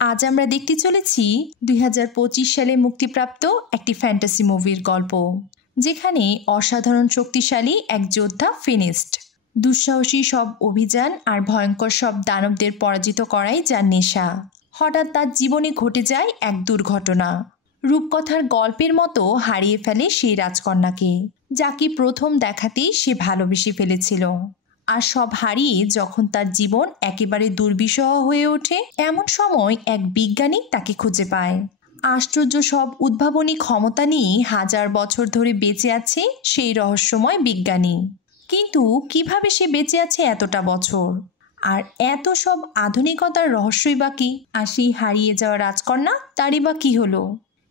আজ আমরা দেখতে চলেছি ২০২৫ সালে মুক্তিপ্রাপ্ত একটি ফ্যান্টাসি মুভির গল্প, যেখানে অসাধারণ শক্তিশালী এক যোদ্ধা ফিনিস্ট দুঃসাহসী সব অভিযান আর ভয়ঙ্কর সব দানবদের পরাজিত করাই যার নেশা। হঠাৎ তার জীবনে ঘটে যায় এক দুর্ঘটনা। রূপকথার গল্পের মতো হারিয়ে ফেলে সেই রাজকন্যাকে, যাকে প্রথম দেখাতেই সে ভালোবেসে ফেলেছিল। আর সব হারিয়ে যখন তার জীবন একেবারে দুর্বিষহ হয়ে ওঠে, এমন সময় এক বিজ্ঞানী তাকে খুঁজে পায়। আশ্চর্য সব উদ্ভাবনী ক্ষমতা নিয়ে হাজার বছর ধরে বেঁচে আছে সেই রহস্যময় বিজ্ঞানী। কিন্তু কিভাবে সে বেঁচে আছে এতটা বছর, আর এত সব আধুনিকতার রহস্যই বা কি? আর সেই হারিয়ে যাওয়া রাজকন্যা, তারই বা কি হলো?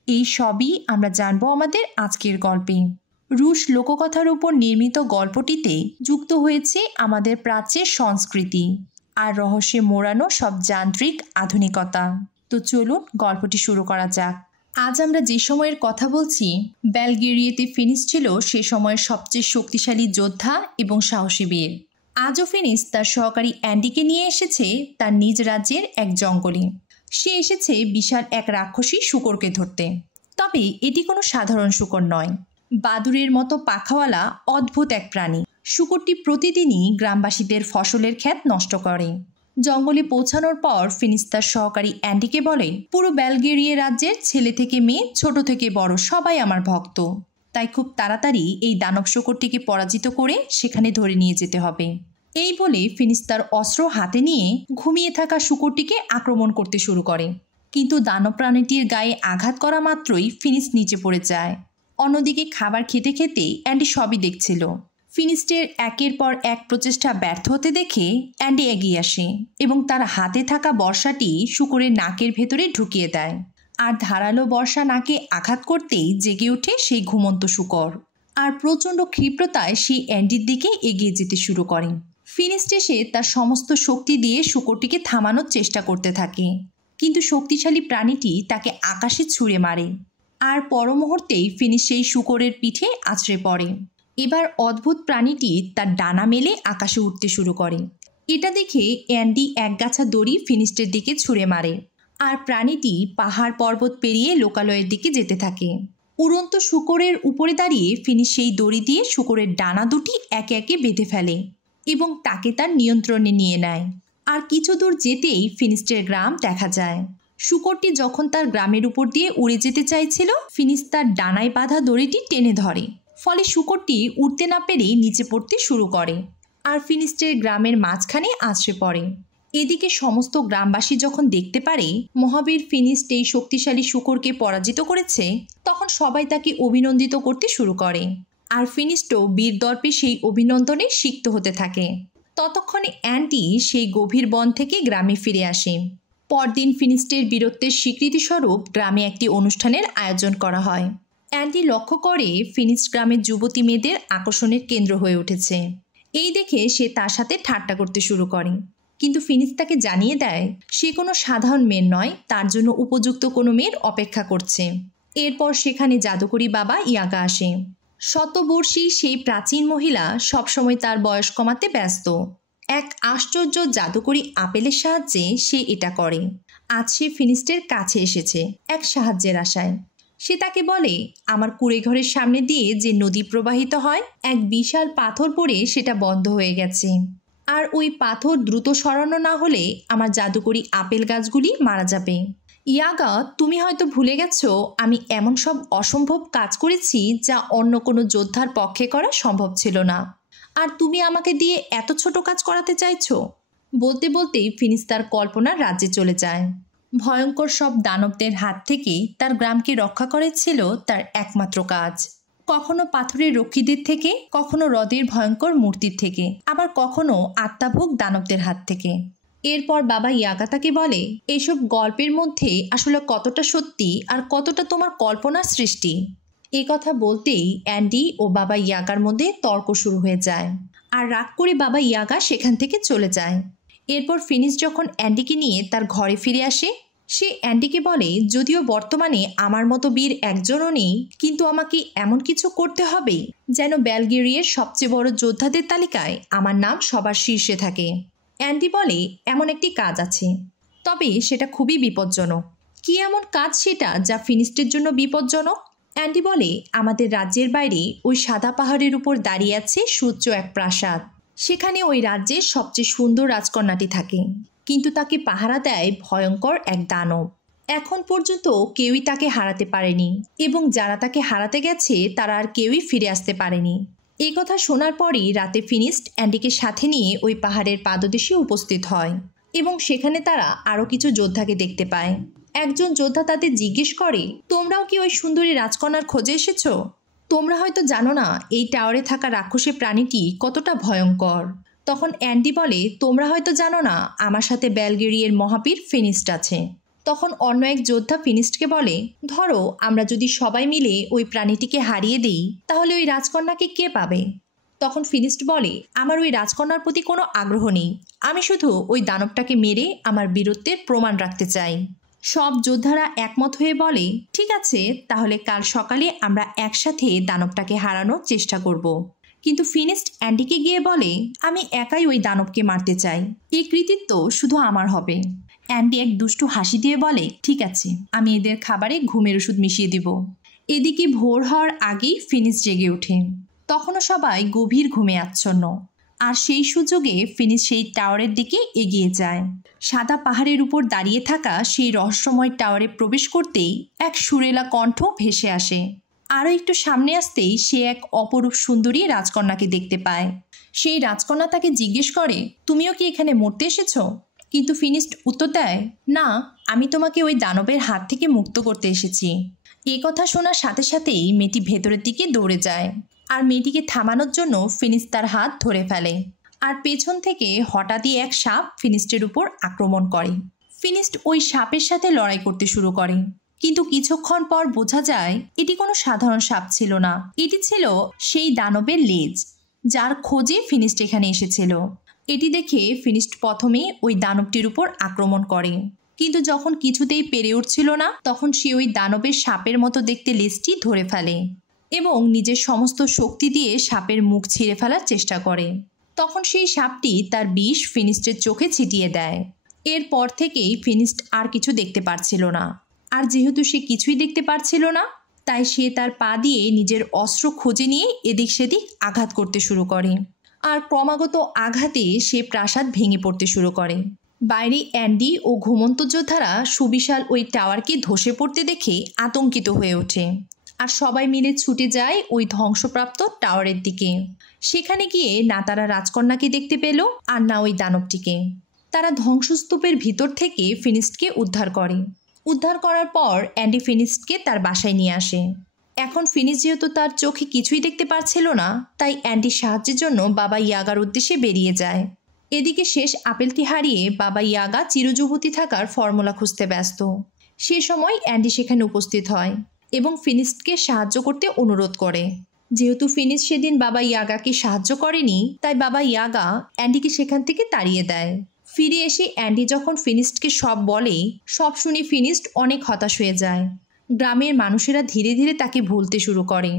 এই সবই আমরা জানবো আমাদের আজকের গল্পে। রুশ লোককথার উপর নির্মিত গল্পটিতে যুক্ত হয়েছে আমাদের প্রাচ্যের সংস্কৃতি আর রহস্যে মোড়ানো সব যান্ত্রিক আধুনিকতা। তো চলুন গল্পটি শুরু করা যাক। আজ আমরা যে সময়ের কথা বলছি, বালগেরিয়াতে ফিনিস ছিল সে সময়ের সবচেয়ে শক্তিশালী যোদ্ধা এবং সাহসী বীর। আজও ফিনিস তার সহকারী অ্যান্ডিকে নিয়ে এসেছে তার নিজ রাজ্যের এক জঙ্গলে। সে এসেছে বিশাল এক রাক্ষসী শূকরকে ধরতে। তবে এটি কোনো সাধারণ শূকর নয়, বাদুড়ের মতো পাখাওয়ালা অদ্ভুত এক প্রাণী। শূকরটি প্রতিদিনই গ্রামবাসীদের ফসলের ক্ষেত নষ্ট করে। জঙ্গলে পৌঁছানোর পর ফিনিস তার সহকারী অ্যান্ডিকে বলে, পুরো বালগেরিয়া রাজ্যের ছেলে থেকে মেয়ে, ছোট থেকে বড় সবাই আমার ভক্ত। তাই খুব তাড়াতাড়ি এই দানব শূকরটিকে পরাজিত করে সেখানে ধরে নিয়ে যেতে হবে। এই বলে ফিনিস তার অস্ত্র হাতে নিয়ে ঘুমিয়ে থাকা শূকরটিকে আক্রমণ করতে শুরু করে। কিন্তু দানব প্রাণীটির গায়ে আঘাত করা মাত্রই ফিনিস নিচে পড়ে যায়। অন্যদিকে খাবার খেতে খেতে অ্যান্ডি সবই দেখছিল। ফিনিস্টের একের পর এক প্রচেষ্টা ব্যর্থ হতে দেখে অ্যান্ডি এগিয়ে আসে এবং তার হাতে থাকা বর্ষাটি শূকরের নাকের ভেতরে ঢুকিয়ে দেয়। আর ধারালো বর্ষা নাকে আঘাত করতেই জেগে ওঠে সেই ঘুমন্ত শূকর, আর প্রচণ্ড ক্ষিপ্রতায় সেই অ্যান্ডির দিকে এগিয়ে যেতে শুরু করে। ফিনিস্ট এসে তার সমস্ত শক্তি দিয়ে শূকরটিকে থামানোর চেষ্টা করতে থাকে, কিন্তু শক্তিশালী প্রাণীটি তাকে আকাশে ছুঁড়ে মারে। আর পর মুহূর্তেই ফিনিস সেই শূকরের পিঠে আছড়ে পড়ে। এবার অদ্ভুত প্রাণীটি তার ডানা মেলে আকাশে উঠতে শুরু করে। এটা দেখে অ্যান্ডি একগাছা দড়ি ফিনিস্টের দিকে ছুঁড়ে মারে, আর প্রাণীটি পাহাড় পর্বত পেরিয়ে লোকালয়ের দিকে যেতে থাকে। উড়ন্ত শূকরের উপরে দাঁড়িয়ে ফিনিস সেই দড়ি দিয়ে শূকরের ডানা দুটি একে একে বেঁধে ফেলে এবং তাকে তার নিয়ন্ত্রণে নিয়ে নেয়। আর কিছু দূর যেতেই ফিনিস্টের গ্রাম দেখা যায়। শূকরটি যখন তার গ্রামের উপর দিয়ে উড়ে যেতে চাইছিল, ফিনিস তার ডানায় বাঁধা দড়িটি টেনে ধরে। ফলে শূকরটি উড়তে না পেরে নিচে পড়তে শুরু করে আর ফিনিস্টের গ্রামের মাঝখানে আছড়ে পড়ে। এদিকে সমস্ত গ্রামবাসী যখন দেখতে পারে মহাবীর ফিনিস্ট এই শক্তিশালী শূকরকে পরাজিত করেছে, তখন সবাই তাকে অভিনন্দিত করতে শুরু করে। আর ফিনিস্টও বীর দর্পে সেই অভিনন্দনে সিক্ত হতে থাকে। ততক্ষণে অ্যান্ডি সেই গভীর বন থেকে গ্রামে ফিরে আসে। পরদিন ফিনিস্টের বীরত্বের স্বীকৃতিস্বরূপ গ্রামে একটি অনুষ্ঠানের আয়োজন করা হয়। অ্যান্ডি লক্ষ্য করে ফিনিস গ্রামের যুবতী মেয়েদের আকর্ষণের কেন্দ্র হয়ে উঠেছে। এই দেখে সে তার সাথে ঠাট্টা করতে শুরু করে, কিন্তু ফিনিস তাকে জানিয়ে দেয় সে কোনো সাধারণ মেয়ে নয়, তার জন্য উপযুক্ত কোনো মেয়ের অপেক্ষা করছে। এরপর সেখানে জাদুকরি বাবা ইয়াগা আসে। শতবর্ষী সেই প্রাচীন মহিলা সবসময় তার বয়স কমাতে ব্যস্ত। এক আশ্চর্য জাদুকরি আপেলের সাহায্যে সে এটা করে। আজ সে ফিনিস্টের কাছে এসেছে এক সাহায্যের আশায়। সে তাকে বলে, আমার কুঁড়ে ঘরের সামনে দিয়ে যে নদী প্রবাহিত হয়, এক বিশাল পাথর পড়ে সেটা বন্ধ হয়ে গেছে। আর ওই পাথর দ্রুত সরানো না হলে আমার জাদুকরি আপেল গাছগুলি মারা যাবে। ইয়াগা, তুমি হয়তো ভুলে গেছো আমি এমন সব অসম্ভব কাজ করেছি যা অন্য কোনো যোদ্ধার পক্ষে করা সম্ভব ছিল না, আর তুমি আমাকে দিয়ে এত ছোট কাজ করাতে চাইছো। বলতে বলতেই ফিনিস তার কল্পনার রাজ্যে চলে যায়। ভয়ঙ্কর সব দানবদের হাত থেকে তার গ্রামকে রক্ষা করাই ছিল তার একমাত্র কাজ। কখনো পাথরের রক্ষীদের থেকে, কখনো হ্রদের ভয়ঙ্কর মূর্তির থেকে, আবার কখনো আত্মাভোগ দানবদের হাত থেকে। এরপর বাবা ইয়াগা তাকে বলে, এসব গল্পের মধ্যে আসলে কতটা সত্যি আর কতটা তোমার কল্পনার সৃষ্টি। এই কথা বলতেই অ্যান্ডি ও বাবা ইয়াগার মধ্যে তর্ক শুরু হয়ে যায়, আর রাগ করে বাবা ইয়াগা সেখান থেকে চলে যায়। এরপর ফিনিস যখন অ্যান্ডিকে নিয়ে তার ঘরে ফিরে আসে, সে অ্যান্ডিকে বলে, যদিও বর্তমানে আমার মতো বীর একজনও নেই, কিন্তু আমাকে এমন কিছু করতে হবে যেন বালগেরিয়ার সবচেয়ে বড় যোদ্ধাদের তালিকায় আমার নাম সবার শীর্ষে থাকে। অ্যান্ডি বলে, এমন একটি কাজ আছে। তবে সেটা খুবই বিপজ্জনক। কি এমন কাজ সেটা যা ফিনিস্টের জন্য বিপজ্জনক? অ্যান্ডি বলে, আমাদের রাজ্যের বাইরে ওই সাদা পাহাড়ের উপর দাঁড়িয়ে আছে সুউচ্চ এক প্রাসাদ। সেখানে ওই রাজ্যের সবচেয়ে সুন্দর রাজকন্যাটি থাকে, কিন্তু তাকে পাহারা দেয় ভয়ঙ্কর এক দানব। এখন পর্যন্ত কেউই তাকে হারাতে পারেনি, এবং যারা তাকে হারাতে গেছে তারা আর কেউই ফিরে আসতে পারেনি। এই কথা শোনার পরই রাতে ফিনিস্ট অ্যান্ডিকে সাথে নিয়ে ওই পাহাড়ের পাদদেশে উপস্থিত হয়, এবং সেখানে তারা আরও কিছু যোদ্ধাকে দেখতে পায়। একজন যোদ্ধা তাদের জিজ্ঞেস করে, তোমরাও কি ওই সুন্দরী রাজকন্যার খোঁজে এসেছো? তোমরা হয়তো জানো না এই টাওয়ারে থাকা রাক্ষসী প্রাণীটি কতটা ভয়ঙ্কর। তখন অ্যান্ডি বলে, তোমরা হয়তো জানো না আমার সাথে বেলগেরিয়ার মহাবীর ফিনিস্ট আছে। তখন অন্য এক যোদ্ধা ফিনিস্টকে বলে, ধরো আমরা যদি সবাই মিলে ওই প্রাণীটিকে হারিয়ে দিই, তাহলে ওই রাজকন্যাকে কে পাবে? তখন ফিনিস্ট বলে, আমার ওই রাজকন্যার প্রতি কোনো আগ্রহ নেই, আমি শুধু ওই দানবটাকে মেরে আমার বীরত্বের প্রমাণ রাখতে চাই। সব যোদ্ধারা একমত হয়ে বলে, ঠিক আছে, তাহলে কাল সকালে আমরা একসাথে দানবটাকে হারানোর চেষ্টা করব। কিন্তু ফিনিস্ট অ্যান্ডিকে গিয়ে বলে, আমি একাই ওই দানবকে মারতে চাই, এই কৃতিত্ব শুধু আমার হবে। অ্যান্ডি এক দুষ্টু হাসি দিয়ে বলে, ঠিক আছে, আমি এদের খাবারে ঘুমের ওষুধ মিশিয়ে দিব। এদিকে ভোর হওয়ার আগেই ফিনিস্ট জেগে ওঠে। তখনও সবাই গভীর ঘুমে আচ্ছন্ন, আর সেই সুযোগে ফিনিস্ট সেই টাওয়ারের দিকে এগিয়ে যায়। সাদা পাহাড়ের উপর দাঁড়িয়ে থাকা সেই রহস্যময় টাওয়ারে প্রবেশ করতেই এক সুরেলা কণ্ঠ ভেসে আসে। আরও একটু সামনে আসতেই সে এক অপরূপ সুন্দরী রাজকন্যাকে দেখতে পায়। সেই রাজকন্যা তাকে জিজ্ঞেস করে, তুমিও কি এখানে মরতে এসেছো? কিন্তু ফিনিস্ট উত্তর দেয়, না, আমি তোমাকে ওই দানবের হাত থেকে মুক্ত করতে এসেছি। এ কথা শোনার সাথে সাথেই মেয়েটি ভেতরের দিকে দৌড়ে যায়, আর মেয়েটিকে থামানোর জন্য ফিনিস্ট তার হাত ধরে ফেলে। আর পেছন থেকে হঠাৎই এক সাপ ফিনিস্টের উপর আক্রমণ করে। ফিনিস্ট ওই সাপের সাথে লড়াই করতে শুরু করে, কিন্তু কিছুক্ষণ পর বোঝা যায় এটি কোনো সাধারণ সাপ ছিল না, এটি ছিল সেই দানবের লেজ, যার খোঁজে ফিনিস্ট এখানে এসেছিল। এটি দেখে ফিনিস্ট প্রথমে ওই দানবটির উপর আক্রমণ করে, কিন্তু যখন কিছুতেই পেরে উঠছিল না, তখন সে ওই দানবের সাপের মতো দেখতে লেজটি ধরে ফেলে এবং নিজের সমস্ত শক্তি দিয়ে সাপের মুখ ছিঁড়ে ফেলার চেষ্টা করে। তখন সেই সাপটি তার বিষ ফিনিস্টের চোখে ছিটিয়ে দেয়। এরপর থেকেই ফিনিস্ট আর কিছু দেখতে পারছিল না, আর যেহেতু সে কিছুই দেখতে পারছিল না, তাই সে তার পা দিয়ে নিজের অস্ত্র খুঁজে নিয়ে এদিক সেদিক আঘাত করতে শুরু করে, আর ক্রমাগত আঘাতে সে প্রাসাদ ভেঙে পড়তে শুরু করে। বাইরে অ্যান্ডি ও ঘুমন্ত যোদ্ধারা সুবিশাল ওই টাওয়ারকে ধসে পড়তে দেখে আতঙ্কিত হয়ে ওঠে, আর সবাই মিলে ছুটে যায় ওই ধ্বংসপ্রাপ্ত টাওয়ারের দিকে। সেখানে গিয়ে না তারা রাজকন্যাকে দেখতে পেল, আর না ওই দানবটিকে। তারা ধ্বংসস্তূপের ভিতর থেকে ফিনিস্টকে উদ্ধার করে। উদ্ধার করার পর অ্যান্ডি ফিনিস্টকে তার বাসায় নিয়ে আসে। এখন ফিনিস্ট যেহেতু তার চোখে কিছুই দেখতে পারছিল না, তাই অ্যান্ডির সাহায্যের জন্য বাবা ইয়াগার উদ্দেশ্যে বেরিয়ে যায়। এদিকে শেষ আপেলটি হারিয়ে বাবা ইয়াগা চিরযুবতী থাকার ফর্মুলা খুঁজতে ব্যস্ত। সে সময় অ্যান্ডি সেখানে উপস্থিত হয় এবং ফিনিস্টকে সাহায্য করতে অনুরোধ করে। যেহেতু ফিনিস্ট সেদিন বাবা ইয়াগাকে সাহায্য করেনি, তাই বাবা ইয়াগা অ্যান্ডিকে সেখান থেকে তাড়িয়ে দেয়। ফিরে এসে অ্যান্ডি যখন ফিনিস্টকে সব বলে, সব শুনে ফিনিস্ট অনেক হতাশ হয়ে যায়। গ্রামের মানুষেরা ধীরে ধীরে তাকে ভুলতে শুরু করে,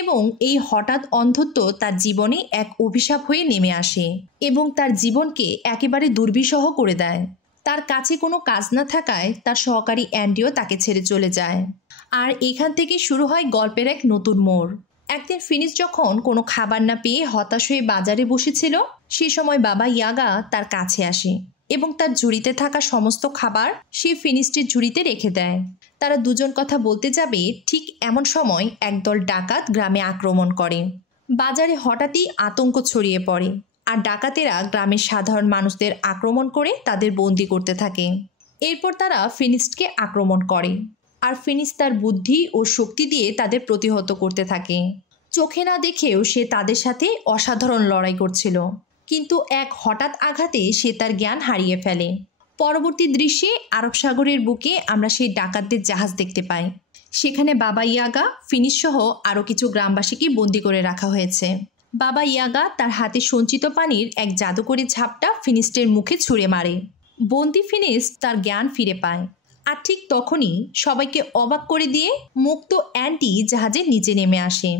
এবং এই হঠাৎ অন্ধত্ব তার জীবনে এক অভিশাপ হয়ে নেমে আসে এবং তার জীবনকে একেবারে দুর্বিষহ করে দেয়। তার কাছে কোনো কাজ না থাকায় তার সহকারী অ্যান্ডিও তাকে ছেড়ে চলে যায়। আর এখান থেকে শুরু হয় গল্পের এক নতুন মোড়। একদিন ফিনিস্ট যখন কোনো খাবার না পেয়ে হতাশ হয়ে বাজারে বসেছিল, সে সময় বাবা ইয়াগা তার কাছে আসে এবং তার ঝুড়িতে থাকা সমস্ত খাবার সে ফিনিস্টের ঝুড়িতে রেখে দেয়। তারা দুজন কথা বলতে যাবে, ঠিক এমন সময় একদল ডাকাত গ্রামে আক্রমণ করে। বাজারে হঠাৎই আতঙ্ক ছড়িয়ে পড়ে, আর ডাকাতেরা গ্রামের সাধারণ মানুষদের আক্রমণ করে তাদের বন্দি করতে থাকে। এরপর তারা ফিনিস্টকে আক্রমণ করে, আর ফিনিস্ট তার বুদ্ধি ও শক্তি দিয়ে তাদের প্রতিহত করতে থাকে। চোখে না দেখেও সে তাদের সাথে অসাধারণ লড়াই করছিল, কিন্তু এক হঠাৎ আঘাতে সে তার জ্ঞান হারিয়ে ফেলে। পরবর্তী দৃশ্যে আরব সাগরের বুকে আমরা সেই ডাকাতদের জাহাজ দেখতে পাই। সেখানে বাবা ইয়াগা, ফিনিস্ট সহ আরও কিছু গ্রামবাসীকে বন্দি করে রাখা হয়েছে। বাবা ইয়াগা তার হাতে সঞ্চিত পানির এক জাদুকরি ঝাপটা ফিনিস্টের মুখে ছুঁড়ে মারে। বন্দি ফিনিস্ট তার জ্ঞান ফিরে পায়, আর ঠিক তখনই সবাইকে অবাক করে দিয়ে মুক্ত অ্যান্টি জাহাজের নিচে নেমে আসে।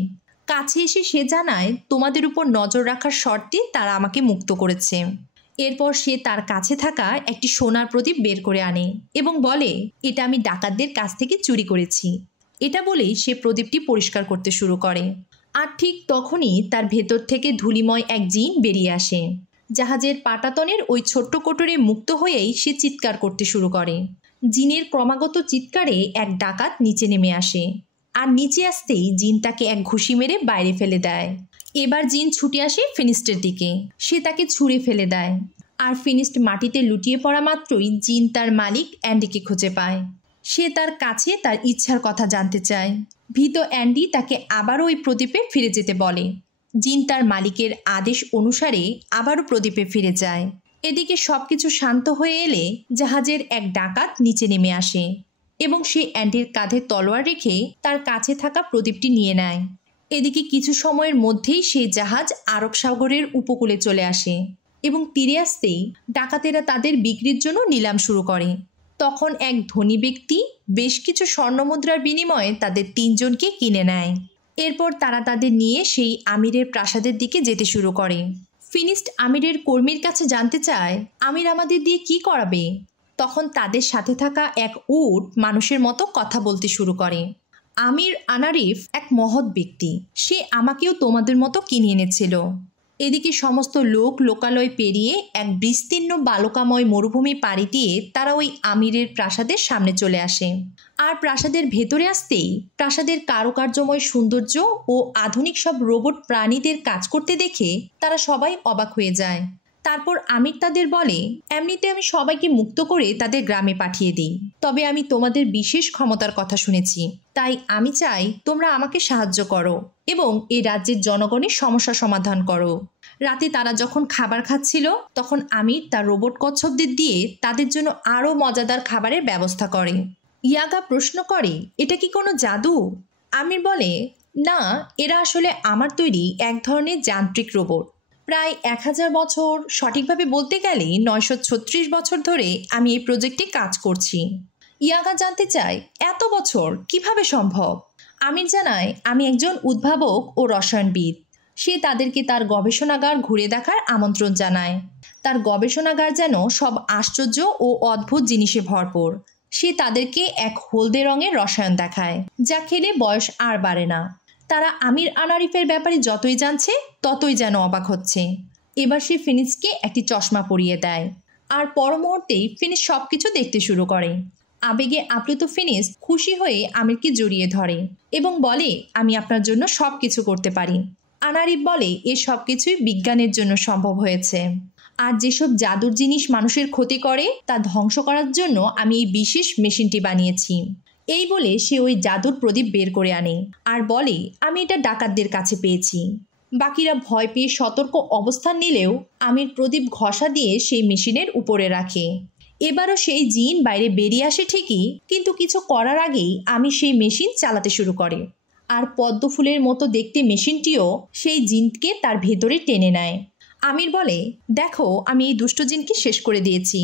কাছে এসে সে জানায়, তোমাদের উপর নজর রাখার শর্তে তারা আমাকে মুক্ত করেছে। এরপর সে তার কাছে থাকা একটি সোনার প্রদীপ বের করে আনে এবং বলে, এটা আমি ডাকাতদের কাছ থেকে চুরি করেছি। এটা বলেই সে প্রদীপটি পরিষ্কার করতে শুরু করে। আর ঠিক তখনই তার ভেতর থেকে ধূলিময় এক জিন বেরিয়ে আসে। জাহাজের পাটাতনের ওই ছোট্ট কোটরে মুক্ত হয়েই সে চিৎকার করতে শুরু করে। জিনের ক্রমাগত চিৎকারে এক ডাকাত নিচে নেমে আসে, আর নিচে আসতেই জিন তাকে এক ঘুষি মেরে বাইরে ফেলে দেয়। এবার জিন ছুটে আসে ফিনিস্টের দিকে, সে তাকে ছুঁড়ে ফেলে দেয়। আর ফিনিস্ট মাটিতে লুটিয়ে পড়া মাত্রই জিন তার মালিক অ্যান্ডিকে খুঁজে পায়। সে তার কাছে তার ইচ্ছার কথা জানতে চায়। ভীত অ্যান্ডি তাকে আবারও ওই প্রদীপে ফিরে যেতে বলে। জিন তার মালিকের আদেশ অনুসারে আবারও প্রদীপে ফিরে যায়। এদিকে সবকিছু শান্ত হয়ে এলে জাহাজের এক ডাকাত নিচে নেমে আসে এবং সে অ্যান্ডির কাঁধে তলোয়ার রেখে তার কাছে থাকা প্রদীপটি নিয়ে নেয়। এদিকে কিছু সময়ের মধ্যেই সেই জাহাজ আরব সাগরের উপকূলে চলে আসে এবং তীরে আসতেই ডাকাতেরা তাদের বিক্রির জন্য নিলাম শুরু করে। তখন এক ধনী ব্যক্তি বেশ কিছু স্বর্ণমুদ্রার বিনিময়ে তাদের 3 জনকে কিনে নেয়। এরপর তারা তাদের নিয়ে সেই আমিরের প্রাসাদের দিকে যেতে শুরু করে। ফিনিস্ট আমিরের কর্মীর কাছে জানতে চায়, আমির আমাদের দিয়ে কি করাবে? তখন তাদের সাথে থাকা এক উট মানুষের মতো কথা বলতে শুরু করে। আমির আনারিফ এক মহৎ ব্যক্তি, সে আমাকেও তোমাদের মতো কিনে এনেছিল। এদিকে সমস্ত লোক লোকালয় পেরিয়ে এক বিস্তীর্ণ বালুকাময় মরুভূমি পাড়ি দিয়ে তারা ওই আমিরের প্রাসাদের সামনে চলে আসে। আর প্রাসাদের ভেতরে আসতেই প্রাসাদের কারুকার্যময় সৌন্দর্য ও আধুনিক সব রোবট প্রাণীদের কাজ করতে দেখে তারা সবাই অবাক হয়ে যায়। তারপর আমির তাদের বলে, এমনিতে আমি সবাইকে মুক্ত করে তাদের গ্রামে পাঠিয়ে দিই, তবে আমি তোমাদের বিশেষ ক্ষমতার কথা শুনেছি, তাই আমি চাই তোমরা আমাকে সাহায্য করো এবং এই রাজ্যের জনগণের সমস্যা সমাধান করো। রাতে তারা যখন খাবার খাচ্ছিল তখন আমির তার রোবট কচ্ছপদের দিয়ে তাদের জন্য আরও মজাদার খাবারের ব্যবস্থা করে। ইয়াগা প্রশ্ন করে, এটা কি কোনো জাদু? আমির বলে, না, এরা আসলে আমার তৈরি এক ধরনের যান্ত্রিক রোবট। প্রায় 1000 বছর, সঠিকভাবে বলতে গেলে 936 বছর ধরে আমি এই প্রজেক্টে কাজ করছি। ইয়াগা জানতে চায়, এত বছর কিভাবে সম্ভব? আমির জানায়, আমি একজন উদ্ভাবক ও রসায়নবিদ। সে তাদেরকে তার গবেষণাগার ঘুরে দেখার আমন্ত্রণ জানায়। তার গবেষণাগার যেন সব আশ্চর্য ও অদ্ভুত জিনিসে ভরপুর। সে তাদেরকে এক হলদে রঙের রসায়ন দেখায়, যা খেলে বয়স আর বাড়ে না। তারা আমির আনারিফের ব্যাপারে যতই জানছে ততই যেন অবাক হচ্ছে। এবার সে ফিনিক্সকে একটি চশমা পরিয়ে দেয়, আর পর মুহূর্তেই ফিনিক্স সব কিছু দেখতে শুরু করে। আবেগে আপ্লুত ফিনিক্স খুশি হয়ে আমিরকে জড়িয়ে ধরে এবং বলে, আমি আপনার জন্য সব কিছু করতে পারি। আনারিফ বলে, এ সব কিছুই বিজ্ঞানের জন্য সম্ভব হয়েছে, আর যেসব জাদুর জিনিস মানুষের ক্ষতি করে তা ধ্বংস করার জন্য আমি এই বিশেষ মেশিনটি বানিয়েছি। এই বলে সে ওই জাদুর প্রদীপ বের করে আনে আর বলে, আমি এটা ডাকাতদের কাছে পেয়েছি। বাকিরা ভয় পেয়ে সতর্ক অবস্থান নিলেও আমির প্রদীপ ঘষা দিয়ে সেই মেশিনের উপরে রাখে। এবারও সেই জিন বাইরে বেরিয়ে আসে ঠিকই, কিন্তু কিছু করার আগেই আমি সেই মেশিন চালাতে শুরু করে। আর পদ্ম ফুলের মতো দেখতে মেশিনটিও সেই জিনকে তার ভেতরে টেনে নেয়। আমির বলে, দেখো, আমি এই দুষ্ট জিনকে শেষ করে দিয়েছি,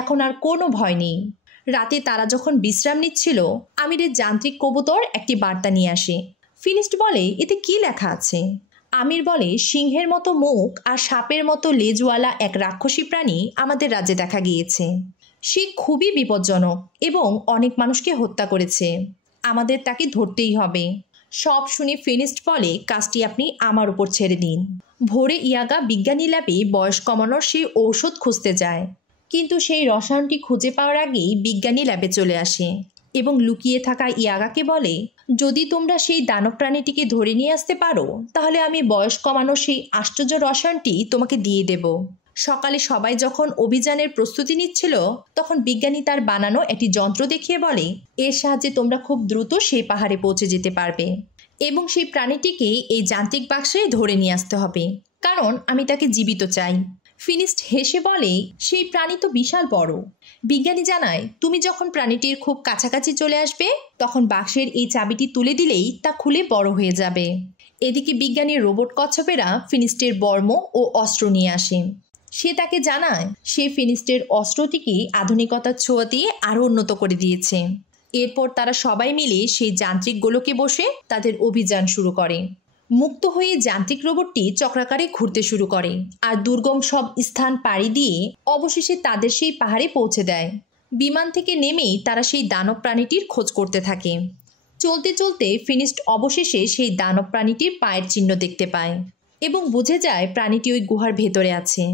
এখন আর কোনো ভয় নেই। রাতে তারা যখন বিশ্রাম নিচ্ছিল, আমিরের যান্ত্রিক কবুতর একটি বার্তা নিয়ে আসে। ফিনিস্ট বলে, এতে কি লেখা আছে? আমির বলে, সিংহের মতো মুখ আর সাপের মতো লেজওয়ালা এক রাক্ষসী প্রাণী আমাদের রাজ্যে দেখা গিয়েছে। সে খুবই বিপজ্জনক এবং অনেক মানুষকে হত্যা করেছে। আমাদের তাকে ধরতেই হবে। সব শুনে ফিনিস্ট বলে, কাজটি আপনি আমার উপর ছেড়ে দিন। ভোরে ইয়াগা বিজ্ঞানী ল্যাবে বয়স কমানোর সেই ঔষধ খুঁজতে যায়, কিন্তু সেই রসায়নটি খুঁজে পাওয়ার আগেই বিজ্ঞানী ল্যাবে চলে আসে এবং লুকিয়ে থাকা ইয়াগাকে বলে, যদি তোমরা সেই দানব প্রাণীটিকে ধরে নিয়ে আসতে পারো তাহলে আমি বয়স কমানোর সেই আশ্চর্য রসায়নটি তোমাকে দিয়ে দেব। সকালে সবাই যখন অভিযানের প্রস্তুতি নিচ্ছিল তখন বিজ্ঞানী তার বানানো একটি যন্ত্র দেখিয়ে বলে, এর সাহায্যে তোমরা খুব দ্রুত সেই পাহাড়ে পৌঁছে যেতে পারবে এবং সেই প্রাণীটিকে এই যান্ত্রিক বাক্সে ধরে নিয়ে আসতে হবে, কারণ আমি তাকে জীবিত চাই। ফিনিস্ট হেসে বলে, সেই প্রাণী তো বিশাল বড়। বিজ্ঞানী জানায়, তুমি যখন প্রাণীটির খুব কাছাকাছি চলে আসবে তখন বাক্সের এই চাবিটি তুলে দিলেই তা খুলে বড় হয়ে যাবে। এদিকে বিজ্ঞানীর রোবট কচ্ছপেরা ফিনিস্টের বর্ম ও অস্ত্র নিয়ে আসে। সে তাকে জানায় সে ফিনিস্টের অস্ত্রটিকে আধুনিকতার ছোঁয়া দিয়ে আরও উন্নত করে দিয়েছে। এরপর তারা সবাই মিলে সেই যান্ত্রিক গোলকে বসে তাদের অভিযান শুরু করে। মুক্ত হয়ে যান্ত্রিক রোবটটি চক্রাকারে ঘুরতে শুরু করে আর দুর্গম সব স্থান পাড়ি দিয়ে অবশেষে তাদের সেই পাহাড়ে পৌঁছে দেয়। বিমান থেকে নেমেই তারা সেই দানব প্রাণীটির খোঁজ করতে থাকে। চলতে চলতে ফিনিস্ট অবশেষে সেই দানব প্রাণীটির পায়ের চিহ্ন দেখতে পায় এবং বুঝে যায় প্রাণীটি ওই গুহার ভেতরে আছে।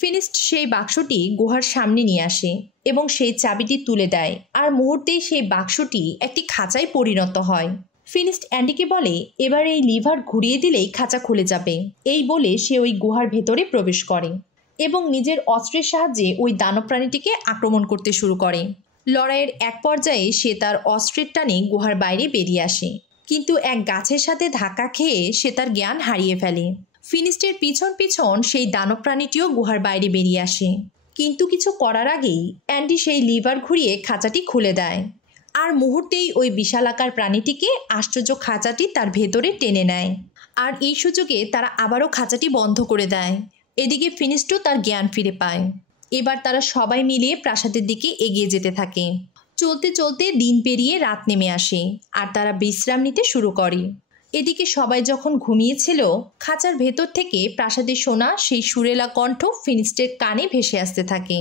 ফিনিস্ট সেই বাক্সটি গুহার সামনে নিয়ে আসে এবং সেই চাবিটি তুলে দেয়, আর মুহূর্তেই সেই বাক্সটি একটি খাঁচায় পরিণত হয়। ফিনিস্ট অ্যান্ডিকে বলে, এবার এই লিভার ঘুরিয়ে দিলেই খাঁচা খুলে যাবে। এই বলে সে ওই গুহার ভেতরে প্রবেশ করে এবং নিজের অস্ত্রের সাহায্যে ওই দানব প্রাণীটিকে আক্রমণ করতে শুরু করে। লড়াইয়ের এক পর্যায়ে সে তার অস্ত্রের টানে গুহার বাইরে বেরিয়ে আসে, কিন্তু এক গাছের সাথে ধাক্কা খেয়ে সে তার জ্ঞান হারিয়ে ফেলে। ফিনিস্টের পিছন পিছন সেই দানব প্রাণীটিও গুহার বাইরে বেরিয়ে আসে, কিন্তু কিছু করার আগেই অ্যান্ডি সেই লিভার ঘুরিয়ে খাঁচাটি খুলে দেয়, আর মুহূর্তেই ওই বিশালাকার প্রাণীটিকে আশ্চর্য খাঁচাটি তার ভেতরে টেনে নেয়। আর এই সুযোগে তারা আবারও খাঁচাটি বন্ধ করে দেয়। এদিকে ফিনিস্টও তার জ্ঞান ফিরে পায়। এবার তারা সবাই মিলে প্রাসাদের দিকে এগিয়ে যেতে থাকে। চলতে চলতে দিন পেরিয়ে রাত নেমে আসে আর তারা বিশ্রাম নিতে শুরু করে। এদিকে সবাই যখন ঘুমিয়েছিল, খাঁচার ভেতর থেকে প্রাসাদে শোনা সেই সুরেলা কণ্ঠ ফিনিস্টের কানে ভেসে আসতে থাকে।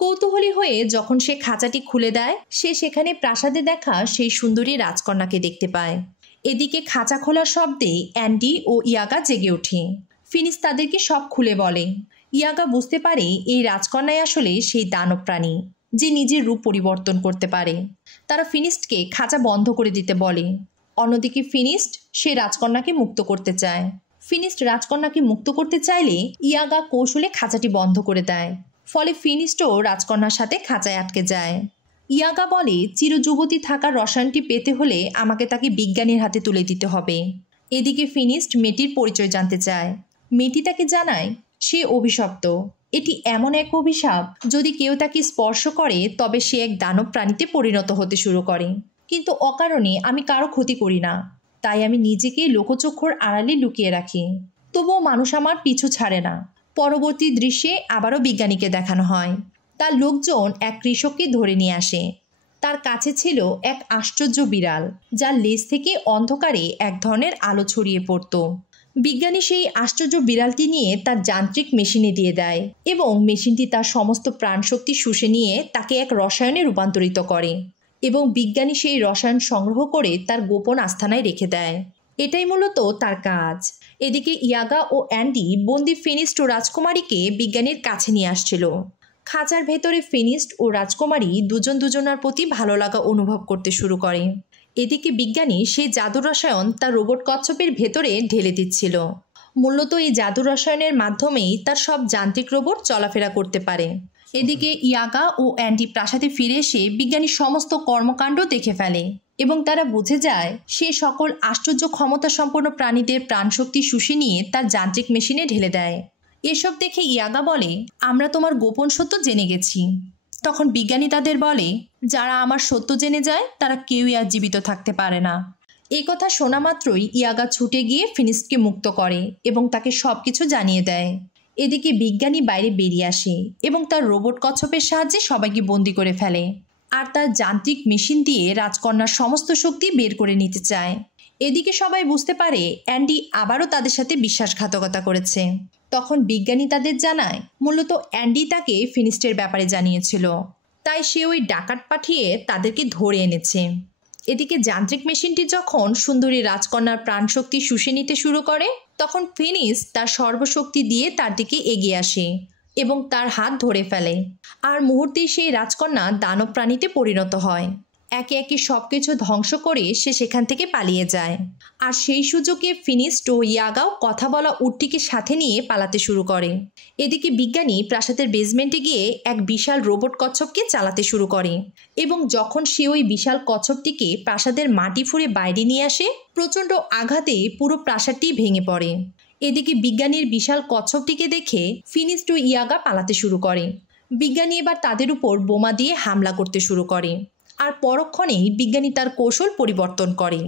কৌতূহলী হয়ে যখন সে খাঁচাটি খুলে দেয়, সে সেখানে প্রাসাদে দেখা সেই সুন্দরী রাজকন্যাকে দেখতে পায়। এদিকে খাঁচা খোলার শব্দে অ্যান্ডি ও ইয়াগা জেগে ওঠে। ফিনিস তাদেরকে সব খুলে বলে। ইয়াগা বুঝতে পারে এই রাজকন্যাই আসলে সেই দানব প্রাণী যে নিজের রূপ পরিবর্তন করতে পারে। তারা ফিনিস্টকে খাঁচা বন্ধ করে দিতে বলে। অন্যদিকে ফিনিস্ট সে রাজকন্যাকে মুক্ত করতে চায়। ফিনিস্ট রাজকন্যাকে মুক্ত করতে চাইলে ইয়াগা কৌশলে খাঁচাটি বন্ধ করে দেয়। ফলে ফিনিস্টও রাজকন্যার সাথে খাঁচায় আটকে যায়। ইয়াগা বলে, চিরযুবতী থাকার রসায়নটি পেতে হলে আমাকে তাকে বিজ্ঞানীর হাতে তুলে দিতে হবে। এদিকে ফিনিস্ট মেয়েটির পরিচয় জানতে চায়। মেয়েটি তাকে জানায় সে অভিশপ্ত। এটি এমন এক অভিশাপ, যদি কেউ তাকে স্পর্শ করে তবে সে এক দানব প্রাণীতে পরিণত হতে শুরু করে। কিন্তু অকারণে আমি কারো ক্ষতি করি না, তাই আমি নিজেকে লোকচক্ষুর আড়ালে লুকিয়ে রাখি। তবুও মানুষ আমার পিছু ছাড়ে না। পরবর্তী দৃশ্যে আবারও বিজ্ঞানীকে দেখানো হয়। তার লোকজন এক কৃষককে ধরে নিয়ে আসে। তার কাছে ছিল এক আশ্চর্য বিড়াল, যার লেজ থেকে অন্ধকারে এক ধরনের আলো ছড়িয়ে পড়ত। বিজ্ঞানী সেই আশ্চর্য বিড়ালটি নিয়ে তার যান্ত্রিক মেশিনে দিয়ে দেয় এবং মেশিনটি তার সমস্ত প্রাণশক্তি শুষে নিয়ে তাকে এক রসায়নে রূপান্তরিত করে এবং বিজ্ঞানী সেই রসায়ন সংগ্রহ করে তার গোপন আস্তানায় রেখে দেয়। এটাই মূলত তার কাজ। এদিকে ইয়াগা ও অ্যান্ডি বন্দি ফিনিস্ট ও রাজকুমারীকে বিজ্ঞানীর কাছে নিয়ে আসছিল। খাঁচার ভেতরে ফিনিস্ট ও রাজকুমারী দুজন দুজনার প্রতি ভালো লাগা অনুভব করতে শুরু করে। এদিকে বিজ্ঞানী সেই জাদু রসায়ন তার রোবট কচ্ছপের ভেতরে ঢেলে দিচ্ছিল। মূলত এই জাদু রসায়নের মাধ্যমেই তার সব যান্ত্রিক রোবট চলাফেরা করতে পারে। এদিকে ইয়াগা ও অ্যান্ডি প্রাসাদে ফিরে এসে বিজ্ঞানীর সমস্ত কর্মকাণ্ড দেখে ফেলে এবং তারা বুঝে যায় সে সকল আশ্চর্য ক্ষমতা সম্পন্ন প্রাণীদের প্রাণশক্তি শুষে নিয়ে তার যান্ত্রিক মেশিনে ঢেলে দেয়। এসব দেখে ইয়াগা বলে, আমরা তোমার গোপন সত্য জেনে গেছি। তখন বিজ্ঞানী তাদের বলে, যারা আমার সত্য জেনে যায় তারা কেউই আর জীবিত থাকতে পারে না। এই কথা শোনা মাত্রই ইয়াগা ছুটে গিয়ে ফিনিস্টকে মুক্ত করে এবং তাকে সব কিছু জানিয়ে দেয়। এদিকে বিজ্ঞানী বাইরে বেরিয়ে আসে এবং তার রোবট কচ্ছপের সাহায্যে সবাইকে বন্দি করে ফেলে আর তার যান্ত্রিক মেশিন দিয়ে রাজকন্যার সমস্ত শক্তি বের করে নিতে চায়। এদিকে সবাই বুঝতে পারে অ্যান্ডি আবারও তাদের সাথে বিশ্বাসঘাতকতা করেছে। তখন বিজ্ঞানী তাদের জানায় মূলত অ্যান্ডি তাকে ফিনিস্টের ব্যাপারে জানিয়েছিল, তাই সে ওই ডাকাত পাঠিয়ে তাদেরকে ধরে এনেছে। এদিকে যান্ত্রিক মেশিনটি যখন সুন্দরী রাজকন্যার প্রাণশক্তি শুষে নিতে শুরু করে, তখন ফিনিস তার সর্বশক্তি দিয়ে তার দিকে এগিয়ে আসে এবং তার হাত ধরে ফেলে, আর মুহূর্তেই সেই রাজকন্যা দানব প্রাণীতে পরিণত হয়। একে একে সব কিছু ধ্বংস করে সে সেখান থেকে পালিয়ে যায়। আর সেই সুযোগে ফিনিস্ট ও ইয়াগাও কথা বলা উটটিকে সাথে নিয়ে পালাতে শুরু করে। এদিকে বিজ্ঞানী প্রাসাদের বেসমেন্টে গিয়ে এক বিশাল রোবট কচ্ছপকে চালাতে শুরু করে এবং যখন সে ওই বিশাল কচ্ছপটিকে প্রাসাদের মাটি ফুঁড়ে বাইরে নিয়ে আসে, প্রচণ্ড আঘাতে পুরো প্রাসাদটি ভেঙে পড়ে। এদিকে বিজ্ঞানীর বিশাল কচ্ছপটিকে দেখে ফিনিস্ট ও ইয়াগা পালাতে শুরু করে। বিজ্ঞানী এবার তাদের উপর বোমা দিয়ে হামলা করতে শুরু করে, আর পরক্ষণেই বিজ্ঞানী তার কৌশল পরিবর্তন করে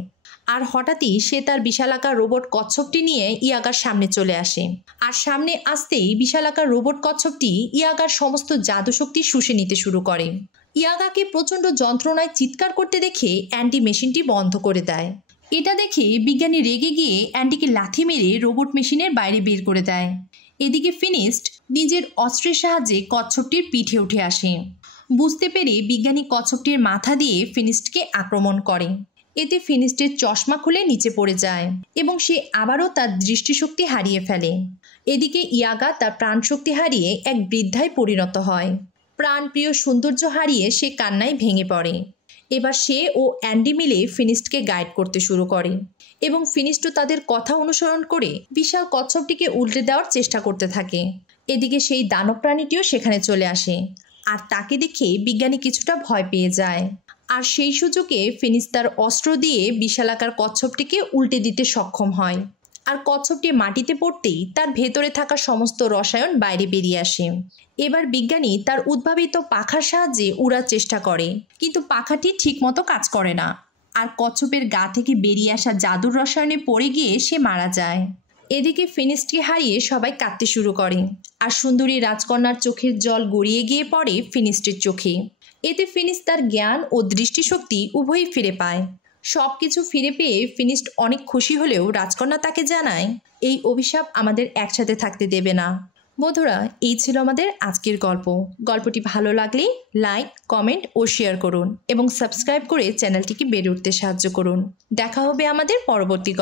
আর হঠাৎই সে তার বিশালাকার রোবট কচ্ছপটি নিয়ে ইয়াগার সামনে চলে আসে। আর সামনে আসতেই বিশালাকার রোবট কচ্ছপটি ইয়াগার সমস্ত জাদুশক্তি শুষে নিতে শুরু করে। ইয়াগাকে প্রচণ্ড যন্ত্রণায় চিৎকার করতে দেখে অ্যান্ডি মেশিনটি বন্ধ করে দেয় এটা দেখে বিজ্ঞানী রেগে গিয়ে অ্যান্ডিকে লাথি মেরে রোবট মেশিনের বাইরে বের করে দেয়। এদিকে ফিনিস্ট নিজের অস্ত্রের সাহায্যে কচ্ছপটির পিঠে উঠে আসে। বুঝতে পেরে বিজ্ঞানী কচ্ছপটির মাথা দিয়ে ফিনিস্টকে আক্রমণ করে। এতে ফিনিস্টের চশমা খুলে নিচে পড়ে যায় এবং সে আবারও তার দৃষ্টিশক্তি হারিয়ে ফেলে। এদিকে ইয়াগা তার প্রাণশক্তি হারিয়ে এক বৃদ্ধায় পরিণত হয়। প্রাণপ্রিয় সৌন্দর্য হারিয়ে সে কান্নায় ভেঙে পড়ে। এবার সে ও অ্যান্ডি মিলে ফিনিস্টকে গাইড করতে শুরু করে এবং ফিনিস্টও তাদের কথা অনুসরণ করে বিশাল কচ্ছপটিকে উল্টে দেওয়ার চেষ্টা করতে থাকে। এদিকে সেই দানব প্রাণীটিও সেখানে চলে আসে আর তাকে দেখে বিজ্ঞানী কিছুটা ভয় পেয়ে যায়। আর সেই সুযোগে ফিনিস্ট তার অস্ত্র দিয়ে বিশালাকার কচ্ছপটিকে উল্টে দিতে সক্ষম হয়। আর কচ্ছপটি মাটিতে পড়তেই তার ভেতরে থাকা সমস্ত রসায়ন বাইরে বেরিয়ে আসে। এবার বিজ্ঞানী তার উদ্ভাবিত পাখার সাহায্যে উড়ার চেষ্টা করে, কিন্তু পাখাটি ঠিকমতো কাজ করে না। আর কচ্ছপের গা থেকে বেরিয়ে আসা জাদুর রসায়নে পড়ে গিয়ে সে মারা যায়। এদিকে ফিনিস্টকে হারিয়ে সবাই কাঁদতে শুরু করে আর সুন্দরী রাজকন্যার চোখের জল গড়িয়ে গিয়ে পড়ে ফিনিস্টের চোখে। এতে ফিনিস্ট তার জ্ঞান ও দৃষ্টিশক্তি উভয়ই ফিরে পায়। সব কিছু ফিরে পেয়ে ফিনিস্ট অনেক খুশি হলেও রাজকন্যা তাকে জানায় এই অভিশাপ আমাদের একসাথে থাকতে দেবে না। বন্ধুরা, এই ছিল আমাদের আজকের গল্প। গল্পটি ভালো লাগলে লাইক, কমেন্ট ও শেয়ার করুন এবং সাবস্ক্রাইব করে চ্যানেলটিকে বেড়ে উঠতে সাহায্য করুন। দেখা হবে আমাদের পরবর্তী